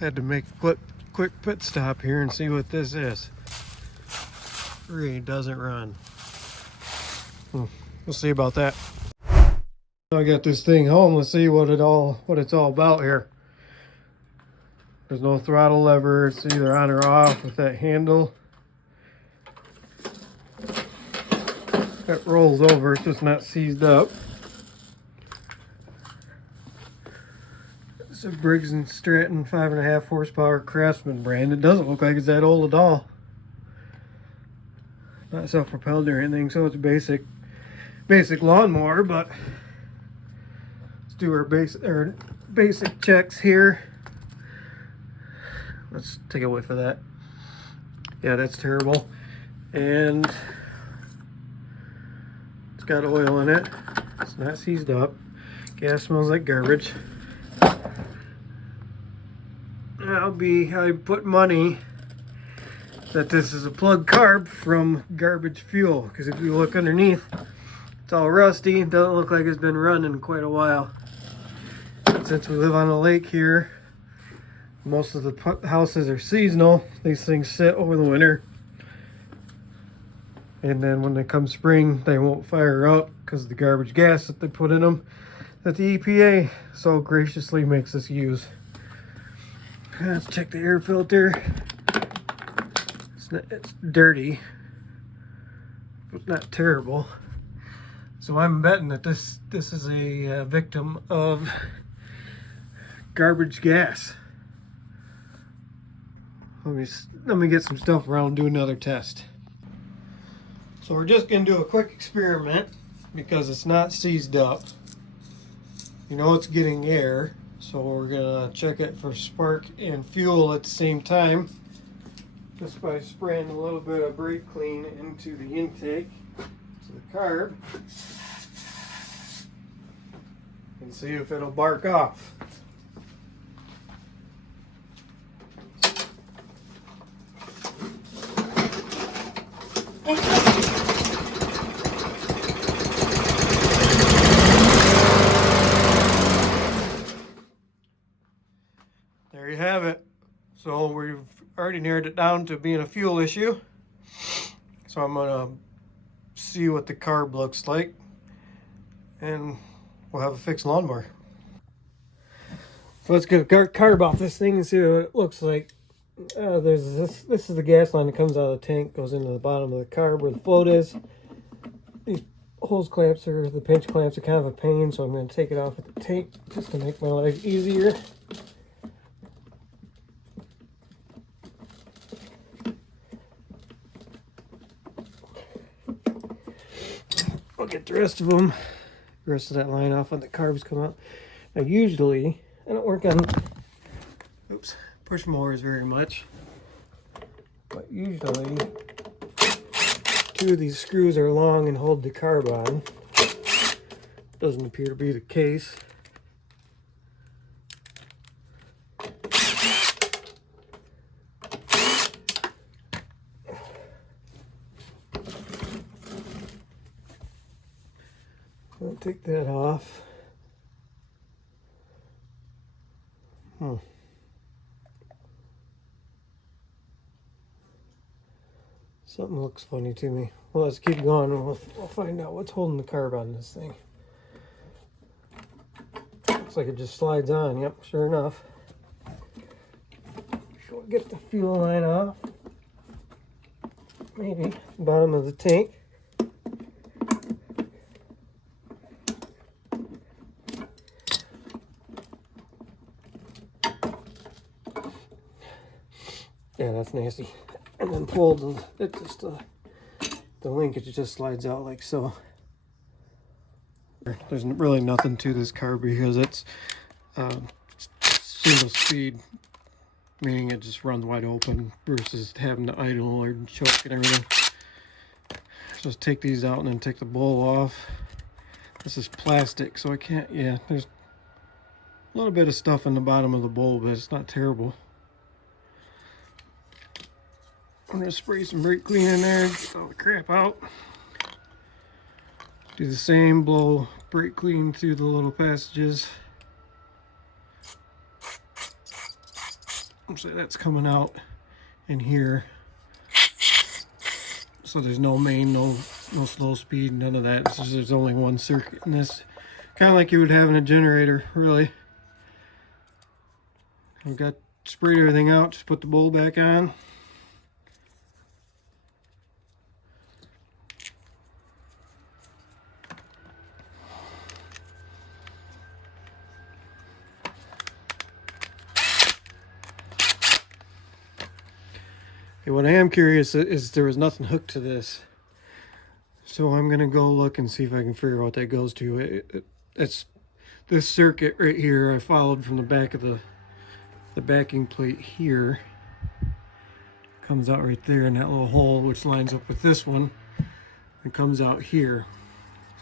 Had to make a quick pit stop here and see what this is. Really doesn't run. We'll see about that. I got this thing home. Let's see what it's all about here. There's no throttle lever. It's either on or off with that handle. It rolls over. It's just not seized up. It's a Briggs & Stratton 5.5 horsepower Craftsman brand. It doesn't look like it's that old at all. Not self-propelled or anything, so it's a basic lawnmower. But let's do our basic checks here. Let's take a whiff of that. Yeah, that's terrible. And it's got oil in it. It's not seized up. Gas smells like garbage. I put money that this is a plug carb from garbage fuel, because if you look underneath, it's all rusty. It doesn't look like it's been running in quite a while. And since we live on a lake here, most of the houses are seasonal. These things sit over the winter, and then when they come spring, they won't fire up because of the garbage gas that they put in them that the EPA so graciously makes us use. Let's check the air filter. It's dirty, but not terrible. So I'm betting that this is a victim of garbage gas. Let me get some stuff around and do another test. So we're just gonna do a quick experiment because it's not seized up. You know it's getting air, so we're gonna check it for spark and fuel at the same time, just by spraying a little bit of brake clean into the intake, to the carb, and see if it'll bark off. There you have it. So we've already narrowed it down to being a fuel issue. So I'm gonna see what the carb looks like, and we'll have a fixed lawnmower. So let's get a carb off this thing and see what it looks like. There's this is the gas line that comes out of the tank, goes into the bottom of the carb where the float is. These hose clamps, or the pinch clamps, are kind of a pain, so I'm going to take it off at the tank just to make my life easier. I'll get the rest of them, the rest of that line off when the carbs come out. Now usually, I don't work on push mowers very much, but usually 2 of these screws are long and hold the carb on. Doesn't appear to be the case. I'll take that off. Something looks funny to me. Well, let's keep going and we'll find out what's holding the carb on this thing. Looks like it just slides on. Yep, sure enough. We'll get the fuel line off. Maybe bottom of the tank. Yeah, that's nasty. And then pulled, and it just the linkage just slides out like so. There's really nothing to this carb because it's single speed, meaning it just runs wide open versus having to idle or choke and everything. Just take these out and then take the bowl off. This is plastic, so I can't. Yeah, there's a little bit of stuff in the bottom of the bowl, but it's not terrible. I'm going to spray some brake clean in there, get all the crap out. Do the same, blow brake clean through the little passages. So that's coming out in here. So there's no main, no slow speed, none of that. There's only one circuit in this. Kind of like you would have in a generator, really. I've got sprayed everything out, just put the bowl back on. Okay, what I am curious is there was nothing hooked to this. So I'm gonna go look and see if I can figure out what that goes to. It's this circuit right here I followed from the back of the backing plate here. Comes out right there in that little hole, which lines up with this one. It comes out here.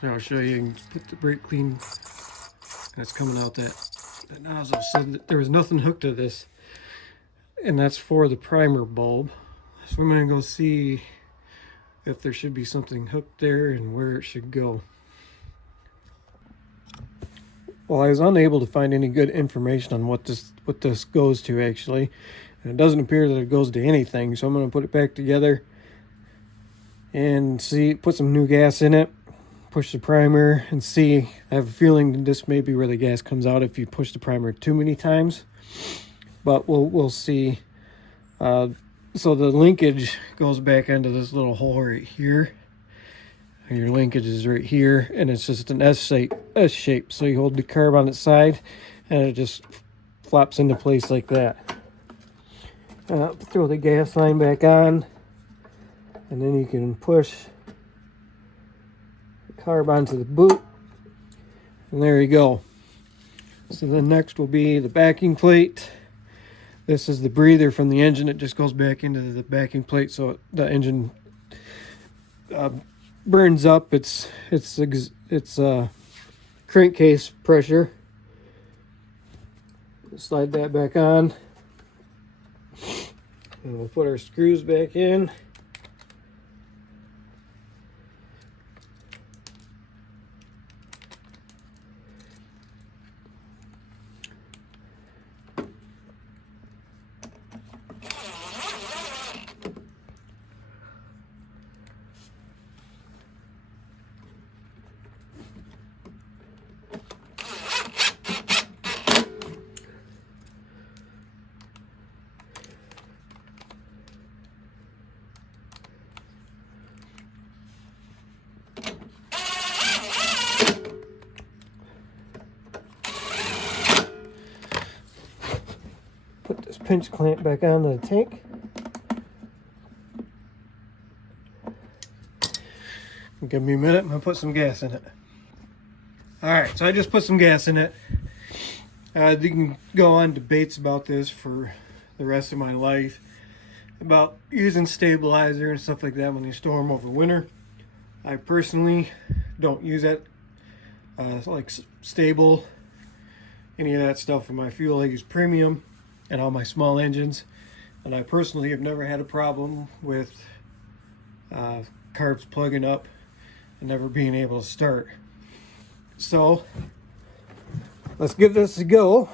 So I'll show you. Put the brake clean. That's coming out that nozzle. Said that there was nothing hooked to this, and that's for the primer bulb. So I'm gonna go see if there should be something hooked there and where it should go. Well, I was unable to find any good information on what this goes to actually, and it doesn't appear that it goes to anything. So I'm going to put it back together and see, put some new gas in it, push the primer, and see. I have a feeling this may be where the gas comes out if you push the primer too many times, but we'll see. So the linkage goes back into this little hole right here. Your linkage is right here, and it's just an S shape. So you hold the carb on its side, and it just flops into place like that. Throw the gas line back on, and then you can push the carb onto the boot, and there you go. So then next will be the backing plate. This is the breather from the engine. It just goes back into the backing plate, so the engine burns up its crankcase pressure. Slide that back on, and we'll put our screws back in. Put this pinch clamp back onto the tank. Give me a minute, I'm gonna put some gas in it. Alright, so I just put some gas in it. You can go on debates about this for the rest of my life, about using stabilizer and stuff like that when you store them over winter. I personally don't use it. Like stable, any of that stuff for my fuel. I use premium and all my small engines, and I personally have never had a problem with carbs plugging up and never being able to start. So let's give this a go.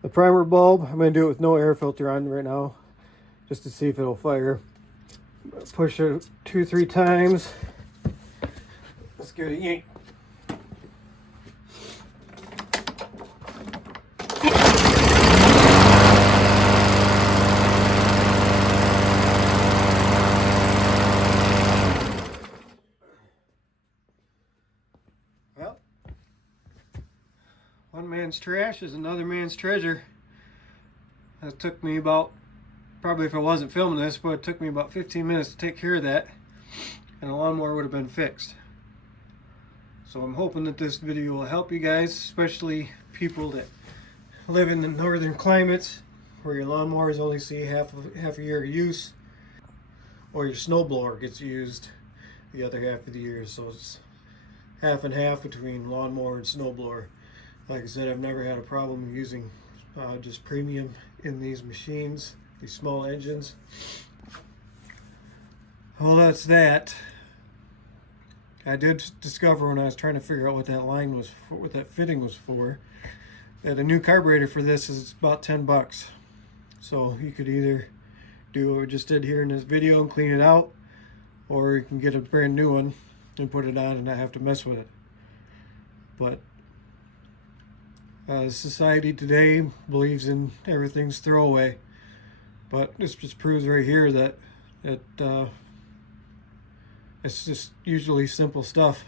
The primer bulb, I'm going to do it with no air filter on right now, just to see if it'll fire. Push it 2-3 times. Let's give it a yank. Well, one man's trash is another man's treasure. That took me about, probably if I wasn't filming this, but it took me about 15 minutes to take care of that, and the lawnmower would have been fixed. So I'm hoping that this video will help you guys, especially people that live in the northern climates where your lawnmowers only see half a year of use, or your snowblower gets used the other half of the year. So it's half and half between lawnmower and snowblower. Like I said, I've never had a problem using just premium in these machines, these small engines. Well, that's that. I did discover when I was trying to figure out what that line was for, what that fitting was for, that a new carburetor for this is about $10. So you could either do what we just did here in this video and clean it out, or you can get a brand new one and put it on and not have to mess with it. But society today believes in everything's throwaway, but this just proves right here that it's just usually simple stuff.